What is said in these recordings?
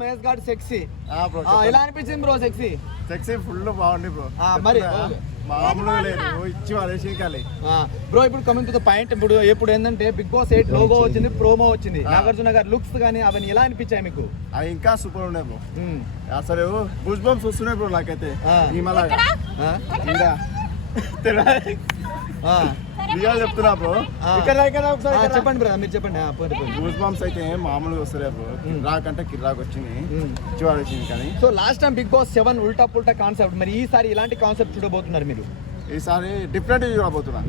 మహేష్ గారు సెక్సీ ఎలా అనిపించింది బ్రో? సెక్సీ ఫుల్ బాగుంది బ్రో. మరి మామూలుగా లేదు, ఇచ్చి వాడేసి బ్రో. ఇప్పుడు కమింగ్ టు ద పాయింట్, ఇప్పుడు ఏంటంటే బిగ్ బాస్ 8 లోగో వచ్చింది, ప్రోమో వచ్చింది, నాగార్జున గారు లుక్స్ కానీ అవన్నీ ఎలా అనిపించాయి మీకు? అవి ఇంకా సూపర్ ఉన్నాయి బ్రో. అసలు బూస్ బంప్స్ వస్తున్నాయి బ్రో నాకైతే. చెప్తున్నా బ్రో. చెప్పండి బ్రో, మీరు చెప్పండి. బూస్ బంప్స్ అయితే మామూలుగా వస్తున్నాయి బ్రో. రాకంటే కిరాక్ వచ్చింది, ఇచ్చి వాడేసింది. కానీ so last time Bigg Boss 7 ఉల్టా పుల్టా కాన్సెప్ట్, మరి ఈసారి ఇలాంటి కాన్సెప్ట్ చూడబోతున్నారు మీరు? ఈసారి డిఫరెంట్ చూడబోతున్నా,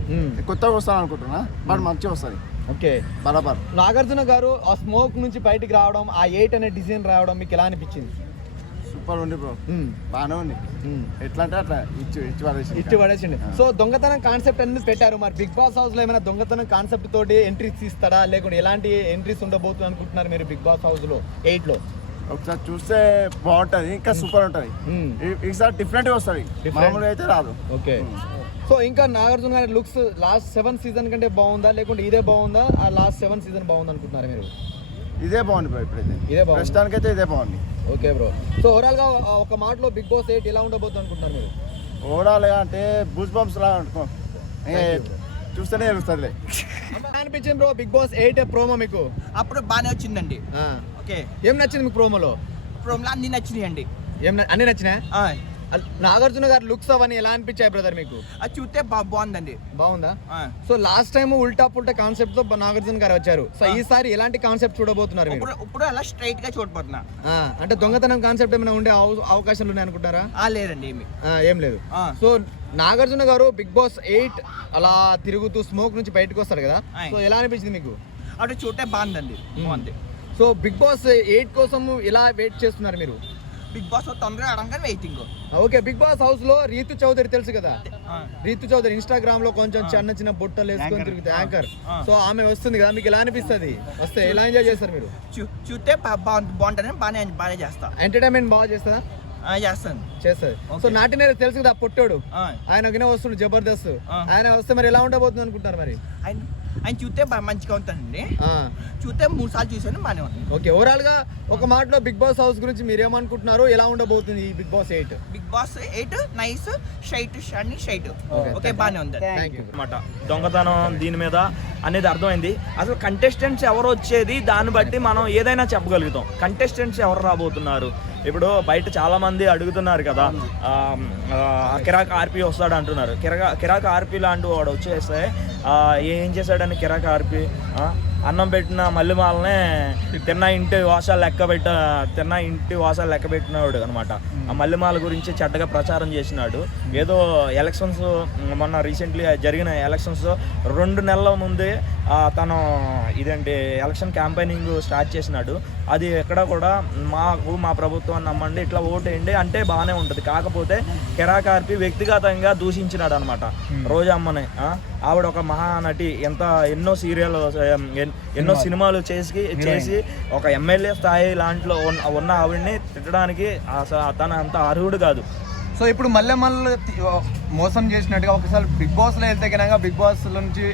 కొత్తగా వస్తాను అనుకుంటున్నా, బట్ మంచిగా వస్తుంది. ఓకే, బరాబర్. నాగార్జున గారు ఆ స్మోక్ నుంచి బయటికి రావడం, ఆ 8 అనే డిజైన్ రావడం మీకు ఎలా అనిపించింది? సూపర్ ఉంది బ్రో, బాగానే ఉంది. ఎట్లా అంటే అట్లా ఇచ్చి పడేసింది. సో దొంగతనం కాన్సెప్ట్ అనేది పెట్టారు, మరి బిగ్ బాస్ హౌస్ లో ఏమైనా దొంగతనం కాన్సెప్ట్ తోటి ఎంట్రీస్ ఇస్తాడా, లేకుంటే ఎలాంటి ఎంట్రీస్ ఉండబోతుంది అనుకుంటున్నారు మీరు బిగ్ బాస్ హౌస్ లో 8 లో? ఒకసారి చూస్తే బాగుంటది, ఇంకా సూపర్ ఉంటది. ఈసారి డిఫరెంట్ గా వస్తుంది, మామూలుగా అయితే రాదు. ఓకే, సో ఇంకా నాగార్జున గారి లుక్స్ లాస్ట్ 7 సీజన్ కంటే బాగుందా, లేకుంటే ఇదే బాగుందా, ఆ లాస్ట్ 7 సీజన్ బాగుంది అనుకుంటున్నారు మీరు? ఇదే బాగుంది బ్రో, ఇప్పుడైతే ఇదే బాగుంది, ప్రస్తుతానికి అయితే ఇదే బాగుంది. Okay bro. సో ఓవరాల్ గా ఒక మాటలో బిగ్ బాస్ 8 ఎలా ఉండబోతుంది అనుకుంటున్నారు మీరు? ఓవరాల్ గా అంటే బూస్ బంప్స్ లా అనుకో, చూస్తేనే తెలుస్తుంది. అనిపించింది బ్రో బిగ్ బాస్ 8 ప్రోమో మీకు? అప్పుడు బాగానే వచ్చిందండి. ఓకే, ఏం నచ్చింది మీకు ప్రోమోలో? అన్ని నచ్చినాయి అండి. అన్ని నచ్చినా? నాగార్జున గారు లుక్స్ అవన్నీ ఎలా అనిపించాయి బ్రదర్ మీకు? అది చూస్తే బాగుందండి. బాగుందా? సో లాస్ట్ టైం ఉల్టా పుల్టా కాన్సెప్ట్ తో నాగార్జున గారు వచ్చారు, సో ఈసారి ఎలాంటి కాన్సెప్ట్ చూడబోతున్నారు? ఇప్పుడు అలా స్ట్రైట్ గా చూడబోతున్నా. అంటే దొంగతనం కాన్సెప్ట్ ఏమైనా ఉండే అవకాశాలు ఉన్నాయి అనుకుంటారా? లేదండి, ఏం లేదు. సో నాగార్జున గారు బిగ్ బాస్ 8 అలా తిరుగుతూ స్మోక్ నుంచి బయటకు వస్తారు కదా, సో ఎలా అనిపించింది మీకు? అటు చూస్తే బాగుందండి, బాగుంది. సో బిగ్ బాస్ 8 కోసం ఇలా వెయిట్ చేస్తున్నారు మీరు? బిగ్ బాస్ తొందరగా అడగగానే waiting. Okay, Bigg Boss house లో రీతు చౌదరి తెలుసు కదా? రీతు చౌదరి ఇన్స్టాగ్రామ్ లో కొంచెం చిన్న బుట్టలు వేసుకొని తిరుగుతుంది, యాంకర్. సో ఆమె వస్తుంది కదా, మీకు ఎలా అనిపిస్తుంది? వస్తే ఎలా ఎంజాయ్ చేస్తారు మీరు? చూస్తే బాగుంటుంది, బాగానే చేస్తా. ఎంటర్టైన్మెంట్ బాగా చేస్తా? చేస్తుంది. సో నాటినేరు తెలుసు కదా పొట్టోడు, ఆయన వస్తుండు జబర్దస్త్, ఆయన వస్తే మరి ఎలా ఉండబోతుంది అనుకుంటారు మరి? ఆయన చూస్తే మంచిగా ఉంటానండి, చూస్తే 3 సార్లు చూసాను, బాగానే ఉంది. ఓకే, ఓవరాల్ గా ఒక మాటలో బిగ్ బాస్ హౌస్ గురించి మీరు ఏమనుకుంటున్నారు, ఎలా ఉండబోతుంది ఈ Bigg Boss 8? Bigg Boss 8 nice, షైట్ ఓకే, బాగానే ఉంది. అన్నమాట దొంగతనం దీని మీద అనేది అర్థమైంది. అసలు కంటెస్టెంట్స్ ఎవరు వచ్చేది దాన్ని బట్టి మనం ఏదైనా చెప్పగలుగుతాం. కంటెస్టెంట్స్ ఎవరు రాబోతున్నారు? ఇప్పుడు బయట చాలా మంది అడుగుతున్నారు కదా, కిరాక్ ఆర్పి వస్తాడు అంటున్నారు. కిరాక్ ఆర్పి లాంటి వాడు వచ్చేస్తే ఏం చేశాడని కిరాక్ ఆర్పి అన్నం పెట్టిన మల్లెమాలనే తిన్న ఇంటి వాసాలు లెక్క పెట్టినాడు అనమాట. ఆ మల్లెమాల గురించి చెడ్డగా ప్రచారం చేసినాడు. ఏదో ఎలక్షన్స్ మొన్న రీసెంట్లీ జరిగిన ఎలక్షన్స్ 2 నెలల ముందే తను ఇదేంటి ఎలక్షన్ క్యాంపెయినింగ్ స్టార్ట్ చేసినాడు. అది ఎక్కడ కూడా మా ప్రభుత్వాన్ని నమ్మండి, ఇట్లా ఓటేయండి అంటే బాగానే ఉంటుంది. కాకపోతే కిరాకార్పి వ్యక్తిగతంగా దూషించినాడు అనమాట రోజమ్మని. ఆవిడ ఒక మహానటి, ఎన్నో సీరియల్ ఎన్నో సినిమాలు చేసి ఒక ఎమ్మెల్యే స్థాయి లాంటిలో ఉన్న ఆవిడని తిట్టడానికి తన అంత అర్హుడు కాదు. సో ఇప్పుడు మళ్ళీ మోసం చేసినట్టుగా ఒకసారి బిగ్ బాస్లో వెళ్తే కనుక బిగ్ బాస్ నుంచి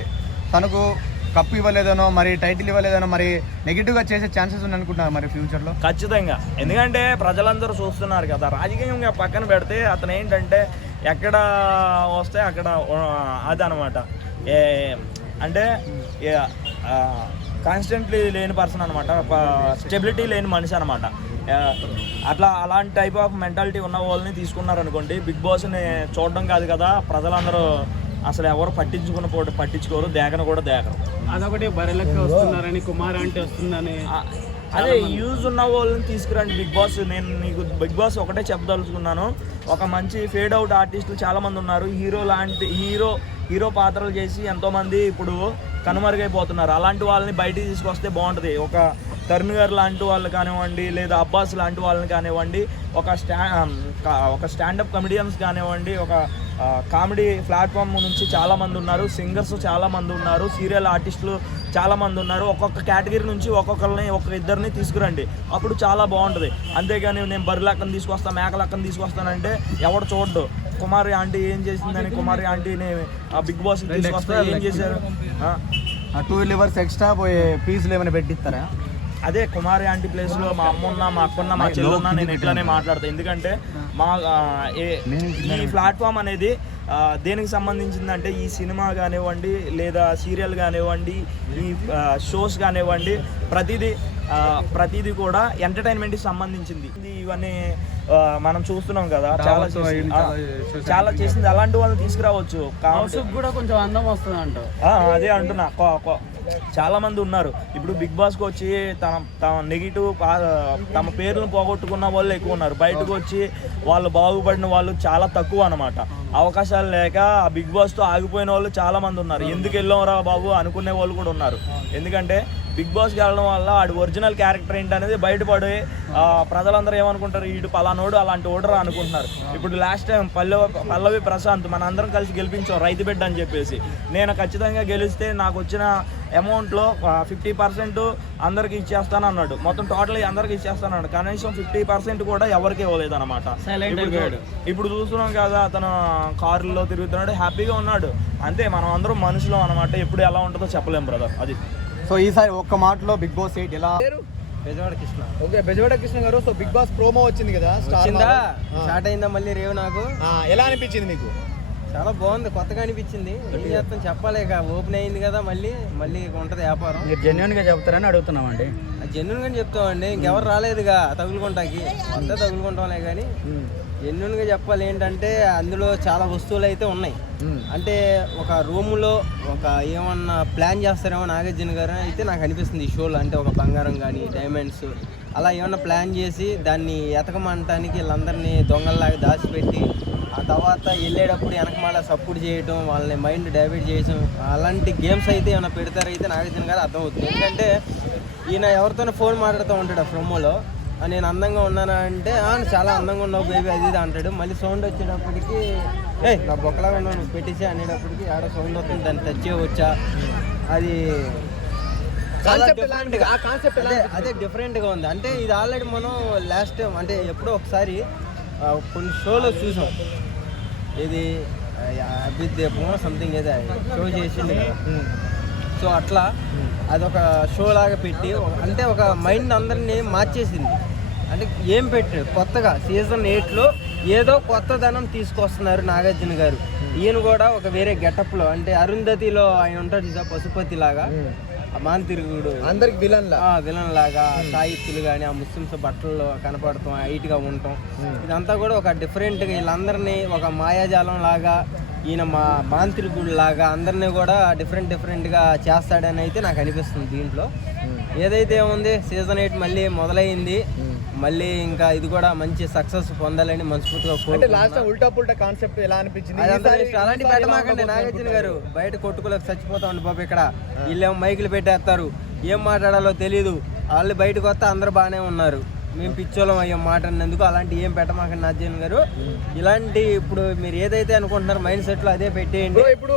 తనకు కప్పు ఇవ్వలేదనో, మరి టైటిల్ ఇవ్వలేదనో, మరి నెగిటివ్గా చేసే ఛాన్సెస్ ఉంది అనుకుంటున్నారు మరి ఫ్యూచర్లో? ఖచ్చితంగా, ఎందుకంటే ప్రజలందరూ చూస్తున్నారు కదా. రాజకీయంగా పక్కన పెడితే అతను ఏంటంటే ఎక్కడ వస్తే అక్కడ అది అనమాట, అంటే కాన్స్టెంట్లీ లేని పర్సన్ అనమాట, స్టెబిలిటీ లేని మనిషి అనమాట. అలాంటి టైప్ ఆఫ్ మెంటాలిటీ ఉన్న వాళ్ళని తీసుకున్నారనుకోండి, బిగ్ బాస్ని చూడడం కాదు కదా ప్రజలందరూ అసలు ఎవరు పట్టించుకోరు, దేకను కూడా దేకరు. అదొకటి బరెలకి వస్తున్నారని, కుమార్ అంటే వస్తుందని, అదే యూజ్ ఉన్న వాళ్ళని తీసుకురండి బిగ్ బాస్. నేను నీకు బిగ్ బాస్ ఒకటే చెప్పదలుచుకున్నాను, ఒక మంచి ఫేడ్ అవుట్ ఆర్టిస్టులు చాలామంది ఉన్నారు. హీరో పాత్రలు చేసి ఎంతోమంది ఇప్పుడు కనుమరుగైపోతున్నారు. అలాంటి వాళ్ళని బయటికి తీసుకొస్తే బాగుంటుంది. ఒక తరుణ్ గారు లాంటి వాళ్ళు కానివ్వండి, లేదా అబ్బాస్ లాంటి వాళ్ళని కానివ్వండి, ఒక స్టాండప్ కమెడియన్స్ కానివ్వండి, ఒక కామెడీ ప్లాట్ఫామ్ నుంచి చాలామంది ఉన్నారు, సింగర్స్ చాలామంది ఉన్నారు, సీరియల్ ఆర్టిస్టులు చాలామంది ఉన్నారు. ఒక్కొక్క కేటగిరీ నుంచి ఇద్దరిని తీసుకురండి, అప్పుడు చాలా బాగుంటుంది. అంతేగాని నేను బర్రెలక్కని తీసుకొస్తాను, మేకలక్కని తీసుకొస్తానంటే ఎవడు చూడ్డు. కుమారి ఆంటీ ఏం చేసిందని కుమారి ఆంటీని బిగ్ బాస్ తీసుకొస్తా ఏం చేశారు? 2 లివర్స్ ఎక్స్ట్రా పోయే పీసులు ఏమైనా పెట్టిస్తారా? అదే కుమారి ఆంటీ ప్లేస్ లో మా అమ్మ ఉన్నా, మా అక్క ఉన్నా, మా చెల్లి ఉన్నా నేను ఇట్లానే మాట్లాడతాను. ఎందుకంటే మా ఈ ప్లాట్ఫామ్ అనేది దేనికి సంబంధించిందంటే ఈ సినిమా కానివ్వండి, లేదా సీరియల్ కానివ్వండి, ఈ షోస్ కానివ్వండి, ప్రతిదీ కూడా ఎంటర్టైన్మెంట్కి సంబంధించింది. ఇవన్నీ మనం చూస్తున్నాం కదా, చాలా చేసింది. అలాంటి వాళ్ళని తీసుకురావచ్చు. కూడా కొంచెం అందం వస్తుంది అంట. అదే అంటున్నా, చాలా మంది ఉన్నారు. ఇప్పుడు బిగ్ బాస్కి వచ్చి తమ నెగిటివ్ తమ పేర్లను పోగొట్టుకున్న వాళ్ళు ఎక్కువ ఉన్నారు. బయటకు వచ్చి వాళ్ళు బాగుపడిన వాళ్ళు చాలా తక్కువ అనమాట. అవకాశాలు లేక ఆ బిగ్ బాస్తో ఆగిపోయిన వాళ్ళు చాలా మంది ఉన్నారు. ఎందుకు వెళ్ళాంరా బాబు అనుకునే వాళ్ళు కూడా ఉన్నారు. ఎందుకంటే బిగ్ బాస్కి వెళ్ళడం వల్ల ఆడి ఒరిజినల్ క్యారెక్టర్ ఏంటనేది బయటపడి ప్రజలందరూ ఏమనుకుంటారు, వీడు పలానోడు అలాంటి ఓడరా అనుకుంటున్నారు. ఇప్పుడు లాస్ట్ టైం పల్లవి ప్రశాంత్ మన అందరం కలిసి గెలిపించాం రైతు బిడ్డ అని చెప్పేసి. నేను ఖచ్చితంగా గెలిస్తే నాకు వచ్చిన అమౌంట్లో 50% అందరికి ఇచ్చేస్తాను అన్నాడు. మొత్తం టోటల్ అందరికి ఇచ్చేస్తాను అన్నాడు. కనీసం 50% కూడా ఎవరికి ఇవ్వలేదు అనమాట. ఇప్పుడు చూస్తున్నాం కదా, అతను కారులో తిరుగుతున్నాడు, హ్యాపీగా ఉన్నాడు. అంతే, మనం అందరం మనుషులు అనమాట. ఎప్పుడు ఎలా ఉంటుందో చెప్పలేం బ్రదర్. అది సో ఈసారి ఒక్క మాటలో బిగ్ బాస్ 8 ఎలా? బెజవాడ కృష్ణ. ఓకే, బెజవాడ కృష్ణ గారు. సో బిగ్ బాస్ ప్రోమో వచ్చింది కదా, స్టార్ట్ అయిందా మళ్ళీ రేవు? నాకు ఎలా అనిపించింది మీకు? చాలా బాగుంది, కొత్తగా అనిపించింది. ఏం చేస్తాం చెప్పాలి, ఇక ఓపెన్ అయింది కదా, మళ్ళీ ఉంటుంది వ్యాపారం. మీరు జెన్యున్ గా చెప్తారని అడుగుతున్నామండి. జెన్యున్ గా చెప్తామండి, ఇంకెవరు రాలేదుగా తగులుకుంటాకి, అంతా తగులుకుంటాంలే. కానీ జెన్యున్ గా చెప్పాలి ఏంటంటే, అందులో చాలా వస్తువులు అయితే ఉన్నాయి. అంటే ఒక రూములో ఒక ఏమన్నా ప్లాన్ చేస్తారేమో నాగార్జున గారు అయితే నాకు అనిపిస్తుంది ఈ షోలో. అంటే ఒక బంగారం కానీ డైమండ్స్ అలా ఏమన్నా ప్లాన్ చేసి దాన్ని ఎతకమంటానికి వీళ్ళందరినీ దొంగల్లాగా దాచిపెట్టి, ఆ తర్వాత వెళ్ళేటప్పుడు వెనకమాల సపోర్ట్ చేయటం, వాళ్ళని మైండ్ డైవర్ట్ చేయడం, అలాంటి గేమ్స్ అయితే ఏమైనా పెడతారైతే నాగార్జున గారు అర్థమవుతుంది. ఎందుకంటే ఈయన ఎవరితోనో ఫోన్ మాట్లాడుతూ ఉంటాడు ఆ ప్రోమోలో. నేను అందంగా ఉన్నానా అంటే చాలా అందంగా ఉన్నావు బేబీ అది ఇది అంటాడు. మళ్ళీ సౌండ్ వచ్చేటప్పటికి నా బొక్కలాగా ఉన్నావు నువ్వు పెట్టేసి అనేటప్పటికి ఆడ సౌండ్ వస్తుంది, దాన్ని టచ్ చేయవచ్చా, అది అదే డిఫరెంట్గా ఉంది. అంటే ఇది ఆల్రెడీ మనం లాస్ట్ టైం అంటే ఎప్పుడో ఒకసారి కొన్ని షోలో చూసాం. ఇది అభిదీపం సంథింగ్ ఏదో షో చేసింది కదా. సో అట్లా అదొక షో లాగా పెట్టి అంటే ఒక మైండ్ అందరినీ మార్చేసింది. అంటే ఏం పెట్టాడు కొత్తగా సీజన్ 8లో ఏదో కొత్తదనం తీసుకొస్తున్నారు నాగార్జున గారు. ఈయన కూడా ఒక వేరే గెటప్లో, అంటే అరుంధతిలో ఆయన ఉంటాడు పశుపతి లాగా, మాంతిరుగుడు అందరికి విలన్ లాగా, సాహిత్యులు కానీ ఆ ముస్లిమ్స్ బట్టల్లో కనపడతాం, హైట్గా ఉండటం, ఇదంతా కూడా ఒక డిఫరెంట్గా వీళ్ళందరినీ ఒక మాయాజాలం లాగా, ఈయన మాంత్రికుడు లాగా అందరినీ కూడా డిఫరెంట్గా చేస్తాడని అయితే నాకు అనిపిస్తుంది. దీంట్లో ఏదైతే ఉంది సీజన్ 8 మళ్ళీ మొదలైంది. మళ్ళీ ఇంకా ఇది కూడా మంచి సక్సెస్ పొందాలని మనస్ఫూర్తిగా. లాస్ట్ ఉల్టా పుల్టా కాన్సెప్ట్ ఎలా అనిపించింది? అలాంటి పెట్టమాకండి నాగార్జున గారు. బయట కొట్టుకోలేక చచ్చిపోతా ఉండి బాబు, ఇక్కడ వీళ్ళేమో మైకులు పెట్టేస్తారు, ఏం మాట్లాడాలో తెలీదు. వాళ్ళు బయటకు వస్తే అందరు బాగానే ఉన్నారు, మేము పిచ్చోళం అయ్యాం మాట్లాడినందుకు. అలాంటి ఏం పెట్టమాకండి నాగార్జున గారు. ఇలాంటి ఇప్పుడు మీరు ఏదైతే అనుకుంటున్నారో మైండ్ సెట్లో అదే పెట్టేయండి. ఇప్పుడు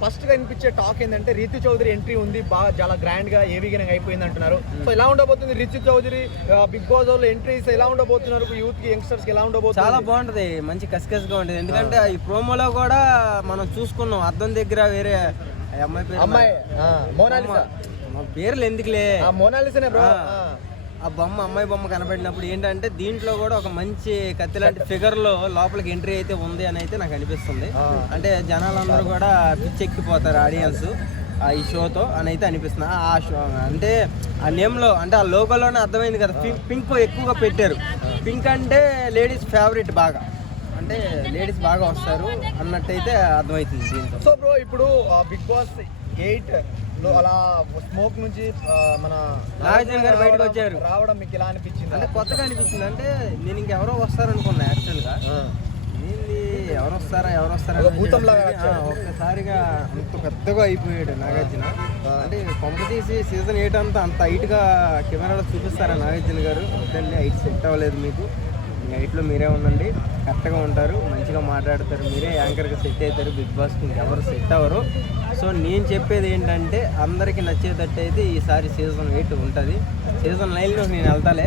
ఫస్ట్ గా అనిపించే టాక్ ఏంటంటే రితు చౌదరి ఎంట్రీ ఉంది, బాగా చాలా గ్రాండ్ గా ఏవిగా అయిపోయింది అంటున్నారు. సో ఎలా ఉండబోతుంది రితు చౌదరి బిగ్ బాస్ లో ఎంట్రీస్ ఎలా ఉండబోతున్నారు? యూత్ కి యంగ్స్టర్స్ కి ఎలా ఉండబోతుంది? చాలా బాగుంటది, మంచి కసికసిగా ఉంటుంది. ఎందుకంటే ఈ ప్రోమోలో కూడా మనం చూసుకున్నాం, అద్దం దగ్గర వేరే అమ్మాయి మోనాలిసా, పేర్లు ఎందుకులే, మోనాలిసానే బ్రో. ఆ బొమ్మ అమ్మాయి బొమ్మ కనబడినప్పుడు ఏంటంటే దీంట్లో కూడా ఒక మంచి కత్తి లాంటి ఫిగర్లో లోపలికి ఎంట్రీ అయితే ఉంది అని అయితే నాకు అనిపిస్తుంది. అంటే జనాలందరూ కూడా పిచ్చెక్కిపోతారు ఆడియన్స్ ఈ షోతో అని అయితే అనిపిస్తుంది. ఆ షో అంటే ఆ నేమ్లో అంటే ఆ లోగోలోనే అర్థమైంది కదా, పింక్ ఎక్కువగా పెట్టారు. పింక్ అంటే లేడీస్ ఫేవరెట్ బాగా, అంటే లేడీస్ బాగా వస్తారు అన్నట్టయితే అర్థమవుతుంది దీంతో. సో బ్రో ఇప్పుడు బిగ్ బాస్ 8 అలా స్మోక్ నుంచి మన నాగార్జున గారు బయటకు వచ్చారు రావడం మీకు ఎలా అనిపించింది? అంటే కొత్తగా అనిపించింది. అంటే నేను ఇంకెవరో వస్తారనుకున్నా యాక్చువల్గా. ఏంది ఎవరు వస్తారా ఒక్కసారిగా అంత పెద్దగా అయిపోయాడు నాగార్జున. అంటే పంప తీసి సీజన్ 8 అంత హైట్గా కెమెరాలో చూపిస్తారా నాగార్జున గారు? వద్దండి, హైట్ సెట్ అవ్వలేదు మీకు, హైట్లో మీరే ఉండండి, కరెక్ట్గా ఉంటారు, మంచిగా మాట్లాడతారు, మీరే యాంకర్గా సెట్ అవుతారు, బిగ్ బాస్కి ఇంకెవరు సెట్ అవ్వరు. సో నేను చెప్పేది ఏంటంటే అందరికీ నచ్చేటట్టు అయితే ఈసారి సీజన్ 8 ఉంటుంది. సీజన్ 9లో నేను వెళ్తాలే,